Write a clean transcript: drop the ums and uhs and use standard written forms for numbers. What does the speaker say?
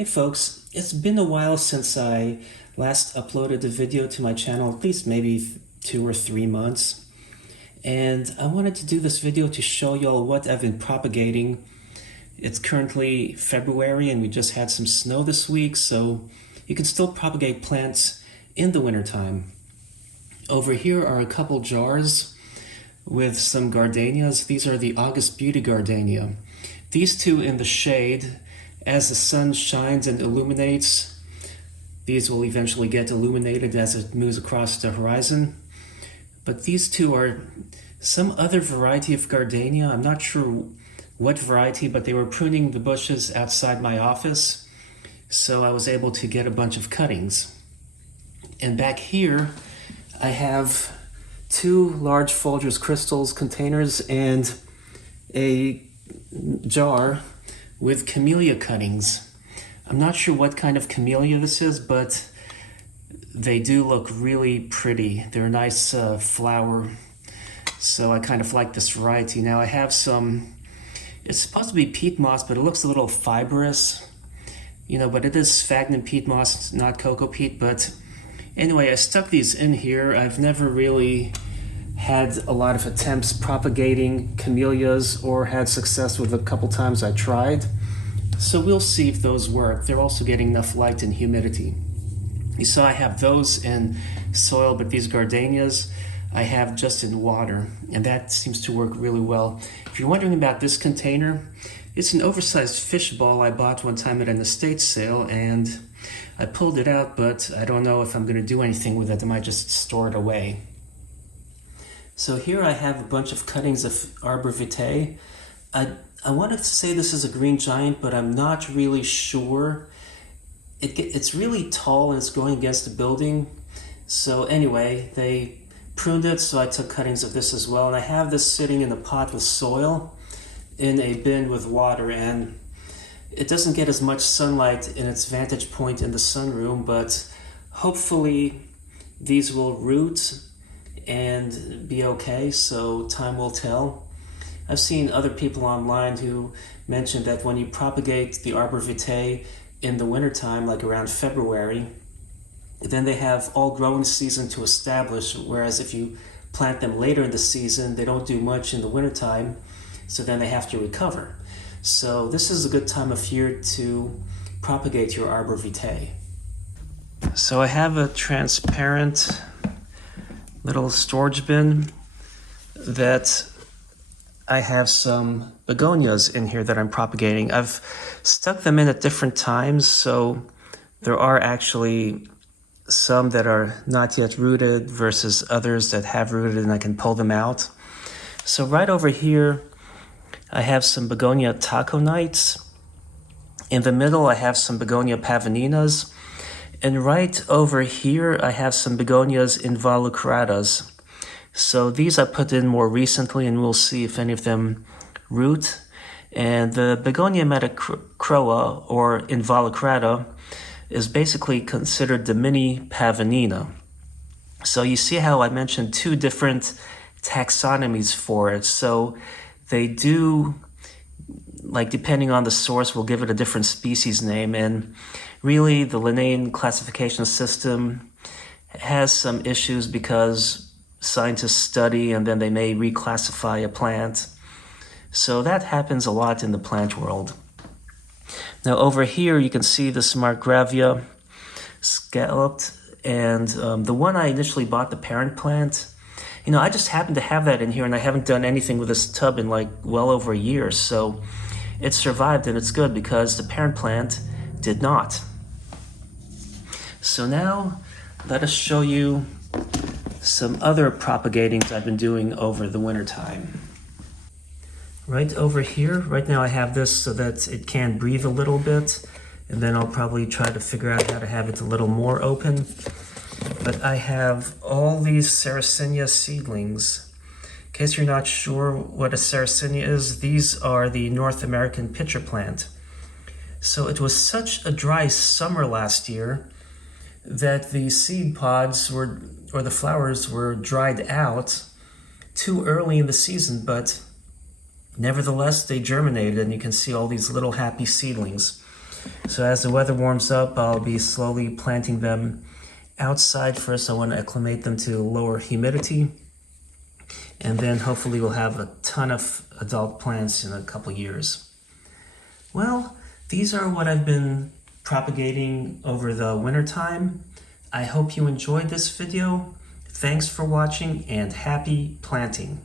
Hey folks, it's been a while since I last uploaded a video to my channel, at least maybe 2 or 3 months. And I wanted to do this video to show y'all what I've been propagating. It's currently February and we just had some snow this week, so you can still propagate plants in the wintertime. Over here are a couple jars with some gardenias. These are the August Beauty Gardenia. These two in the shade. As the sun shines and illuminates, these will eventually get illuminated as it moves across the horizon. But these two are some other variety of gardenia. I'm not sure what variety, but they were pruning the bushes outside my office, so I was able to get a bunch of cuttings. And back here, I have 2 large Folgers crystals containers and a jar with camellia cuttings. I'm not sure what kind of camellia this is, but they do look really pretty. They're a nice flower, so I kind of like this variety. Now I have some, it's supposed to be peat moss, but it looks a little fibrous, but it is sphagnum peat moss, not cocoa peat. But anyway, I stuck these in here. I've never really had a lot of attempts propagating camellias or had success with a couple times I tried. So we'll see if those work. They're also getting enough light and humidity. You saw I have those in soil, but these gardenias I have just in water, and that seems to work really well. If you're wondering about this container, it's an oversized fish ball I bought one time at an estate sale, and I pulled it out, but I don't know if I'm going to do anything with it. I might just store it away. So here I have a bunch of cuttings of Arborvitae. I wanted to say this is a green giant, but I'm not really sure. It's really tall and it's growing against the building. So anyway, they pruned it, so I took cuttings of this as well. And I have this sitting in a pot with soil in a bin with water, and it doesn't get as much sunlight in its vantage point in the sunroom, but hopefully these will root and be okay, so time will tell. I've seen other people online who mentioned that when you propagate the Arborvitae in the wintertime, like around February, then they have all growing season to establish, whereas if you plant them later in the season, they don't do much in the wintertime, so then they have to recover. So this is a good time of year to propagate your Arborvitae. So I have a transparent little storage bin that I have some begonias in here that I'm propagating. I've stuck them in at different times, so there are actually some that are not yet rooted versus others that have rooted and I can pull them out. So right over here, I have some Begonia Taconites. In the middle, I have some Begonia pavoninas. And right over here, I have some Begonias involucratas. So these I put in more recently, and we'll see if any of them root. And the Begonia metachroa, or involucrata, is basically considered the mini pavonina. So you see how I mentioned 2 different taxonomies for it. So they do, like, depending on the source, we'll give it a different species name. And really, the Linnaean classification system has some issues because scientists study and then they may reclassify a plant. So that happens a lot in the plant world. Now over here you can see the Margravia scalloped, and the one I initially bought, the parent plant, I just happened to have that in here, and I haven't done anything with this tub in like well over a year, so it survived, and it's good because the parent plant did not. So now let us show you some other propagatings I've been doing over the winter time. Right over here, right now I have this so that it can breathe a little bit, and then I'll probably try to figure out how to have it a little more open. But I have all these Sarracenia seedlings. In case you're not sure what a Sarracenia is, these are the North American pitcher plant. So it was such a dry summer last year that the seed pods or the flowers were dried out too early in the season, but nevertheless they germinated, and you can see all these little happy seedlings. So as the weather warms up, I'll be slowly planting them outside. First, I want to acclimate them to lower humidity, and then hopefully we'll have a ton of adult plants in a couple years. Well, these are what I've been propagating over the winter time. I hope you enjoyed this video. Thanks for watching and happy planting.